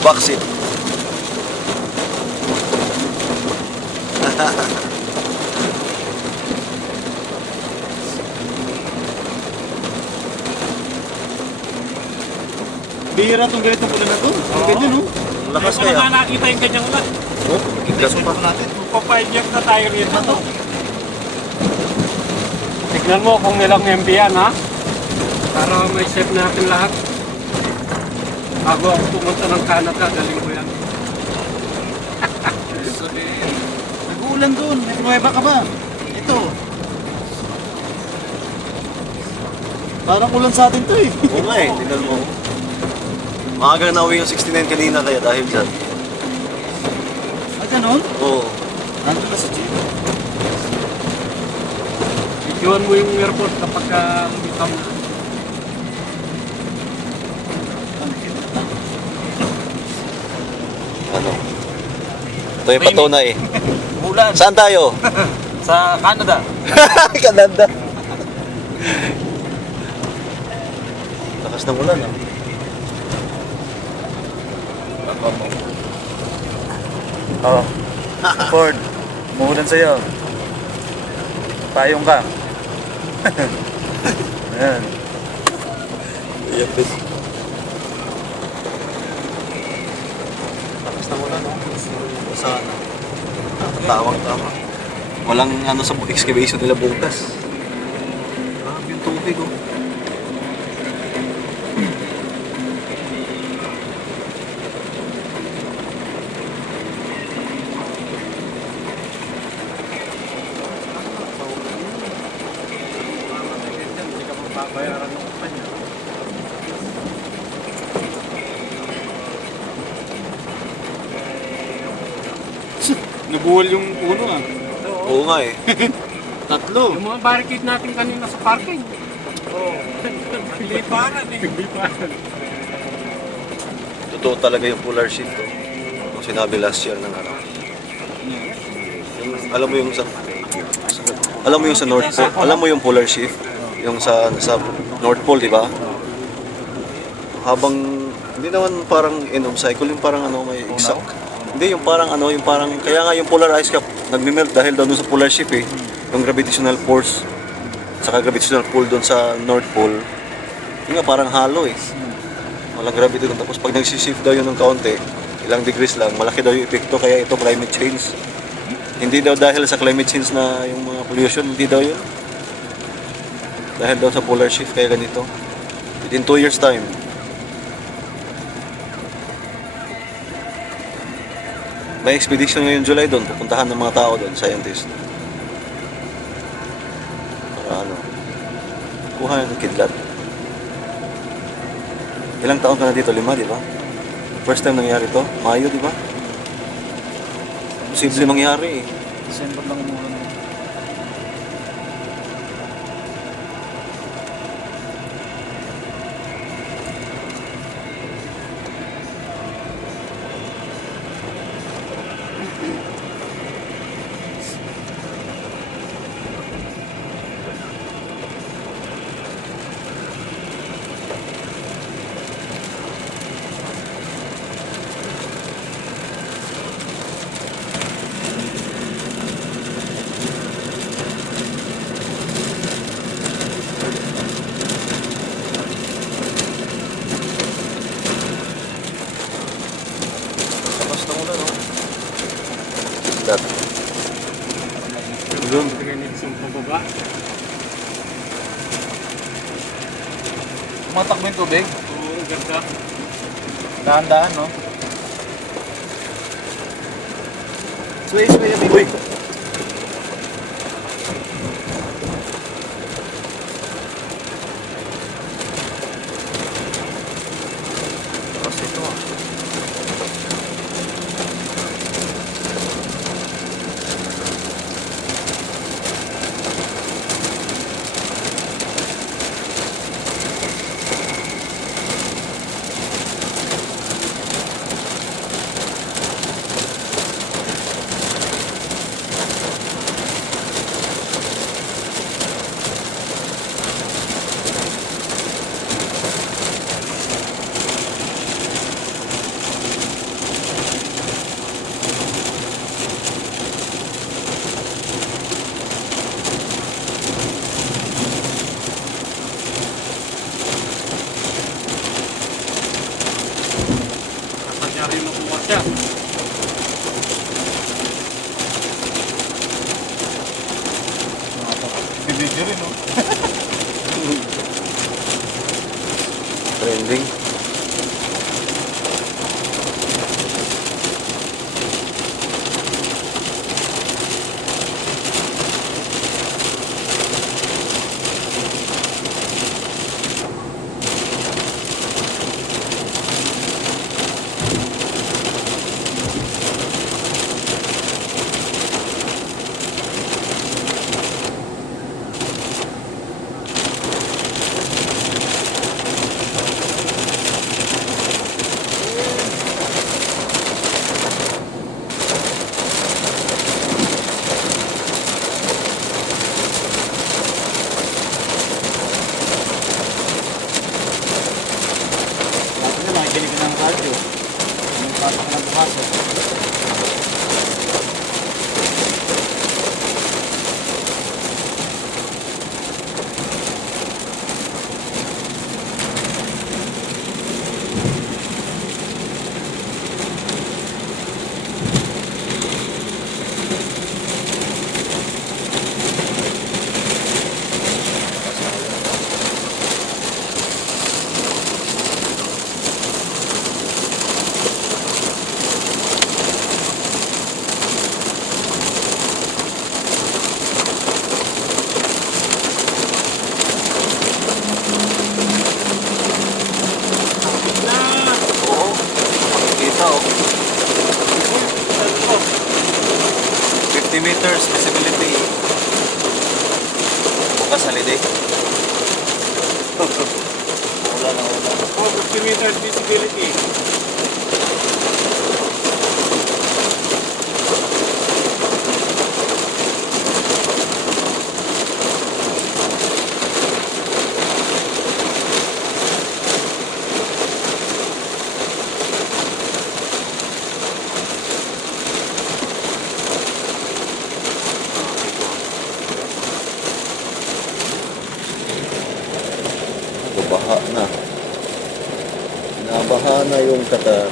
backseat. Bihira itong ganitong ulan na to. Ang ganyan, no? Lakas Hindi ko kaya. na nakita yung ganyang ulan. Oh, magkigas pa. natin. Magpapaiyak na tayo rito. Tignan mo kung ilang MB yan, ha? Para may save natin lahat. Bago ako pumunta ng Canada, galing ko yan. Nag-uulan doon. May pruweba ka ba? Ito. Parang ulan sa atin to eh. Oo nga eh, tingnan mo. Maaga na uwi yung 69 kanina kaya dahil dyan. Ah, ganon? Oo. Nandun na sa jeep. Videoan mo yung airport kapag lumitaw na. Ano? Ito yung patona eh. Ulan. Saan tayo? Sa Canada. Canada. Lakas ng ulan ah. Oo. Ford, umuulan sa'yo. Payong ka. Ayan. Iyapit. Lakas ng ulan oh. Saan? Tawang-tawa. Walang ano sa excavation nila bukas. Grabe yung tubig oh. Hindi ka magbabayaran ng kanya. Nabuwal yung puno ah. Oo nga eh. Tatlo. Yung mga barricade natin kanina sa parking. Oo. Nagliparan eh. Nagliparan. Totoo talaga yung polar shift oh. Yung sinabi last year ng ano. Yung, alam mo yung sa alam mo yung sa North Pole, alam mo yung polar shift yung sa North Pole, di ba? Habang hindi naman parang end of cycle, yung parang ano may exact. Hindi yung parang ano, yung parang kaya nga yung polar ice cap nagme-melt dahil daw dun sa polar shift eh. Yung gravitational force saka gravitational pull doon sa North Pole. Yung nga parang halo eh. Walang gravity doon. Tapos pag nagsishift daw yun ng kaunti, ilang degrees lang, malaki daw yung epekto kaya ito climate change. Hindi daw dahil sa climate change na yung mga pollution, hindi daw yun. Dahil daw sa polar shift kaya ganito. Within 2 years time. May expedition ngayon July doon, pupuntahan ng mga tao doon, scientist. Para ano, kuha ng kidlat. Ilang taon ka na dito? 5, di ba? First time nangyari to, Mayo, di ba? Posible mangyari eh. December lang umuulan. Lakas ng ulan, oh. Kidlat. Yun. Drainage yung pababa. Tumatakbo yung tubig. Oo, ganda. Dahan-dahan, no? Sway, amigo. Uy! Lakas ito ah. video rin, no? Trending. Lahat na nakikinig ng radyo. Yung pasok na bumasok. Oo. Makikita oh. 50 meters visibility. Bukas holiday. Wala na wala. Oh, 50 meters visibility. Baha na. Nabaha na yung Qatar.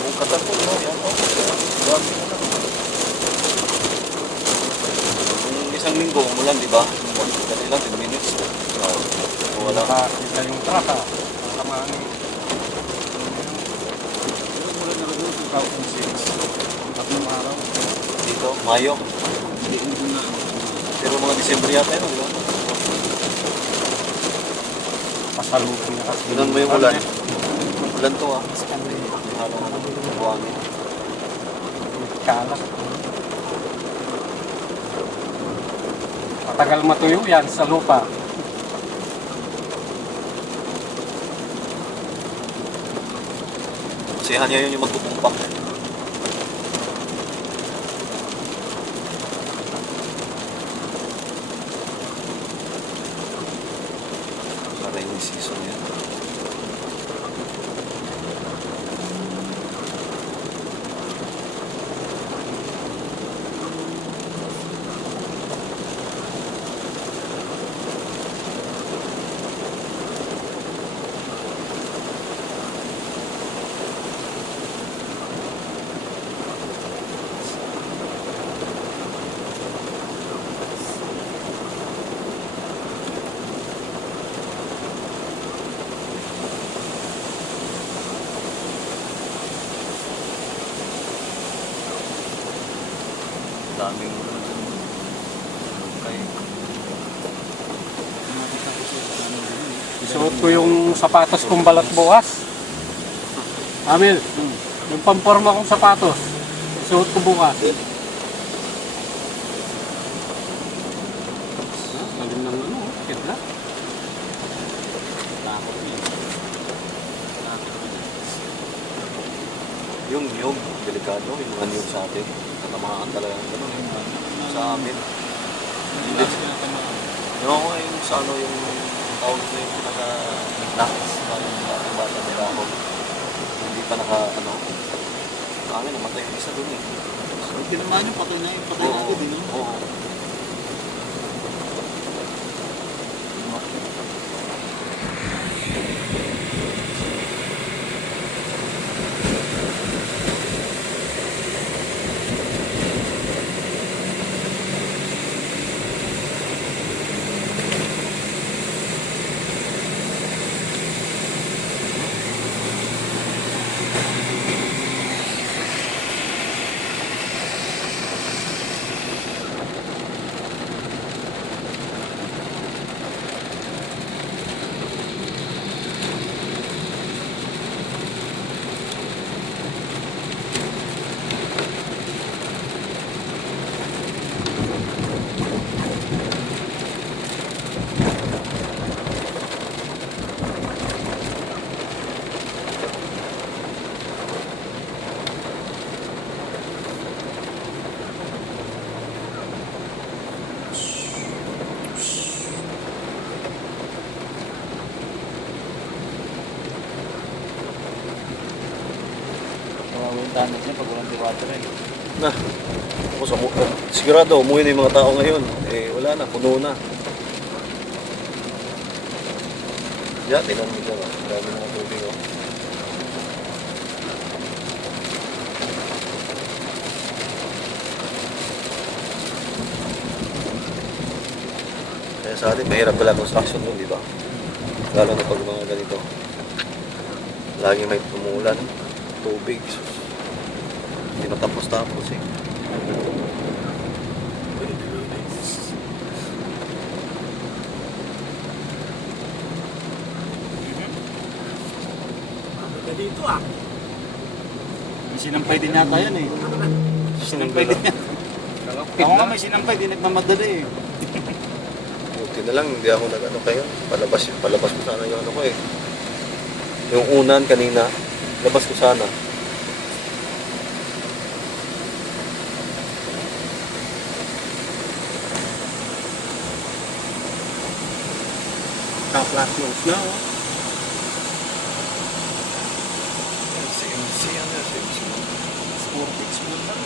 Yung Qatar po, no? Yan po. Dami na na. Yung isang linggo, umulan, di ba? Kanila, 10 minutes. Wala. Nakakita yung traka. Kalamani. Mula na rin 2006. Tatlong araw. Dito, Mayo. Hindi ko na. Pero mga Disyembre yata yun, di ba? Pasalubong na kasi. Tignan mo yung ulan. Ulan to ah. Skandal. Halong buwangin. Kalat. Matagal matuyo yan sa lupa. Sihan niya yun yung magpupumpak. Sa rainy season yan. Daming kay Isuot ko yung sapatos kong balat bukas. Amil, yung pamporma kong sapatos. Isuot ko bukas. Galing ng ano, kidlat. yung niyog, delikado, yung mga niyog sa atin. Natamaan talaga ng gano'n eh. Sa amin. Hindi. Yung yung sa ano yung tawag na yung pinaka-lakas ng ating bata nila ako. Hindi pa naka ano. Amin, namatay yung isa doon eh. So, tinamaan yung patay na yung patay na agad, no? Oo. tanong niya pag walang diwata rin. Na. Tapos ako, sigurado, umuwi na yung mga tao ngayon. Eh, wala na, puno na. Diyan, tingnan mo dyan. Marami mga tubig. Oh. Kaya sa atin, mahirap pala construction nun, di ba? Lalo na pag mga ganito. Lagi may tumulan, tubig. Hindi matapos-tapos eh. May sinampay din yata yan eh. Sinampay din yan. Ako nga may sinampay, di nagmamadali eh. Buti na lang, hindi ako nag-ano kayo. Palabas ko sana yung ano ko eh. Yung unan kanina, labas ko sana. Ka-flat nose na, oh. CMC, ano CMC? Sportex mo lang.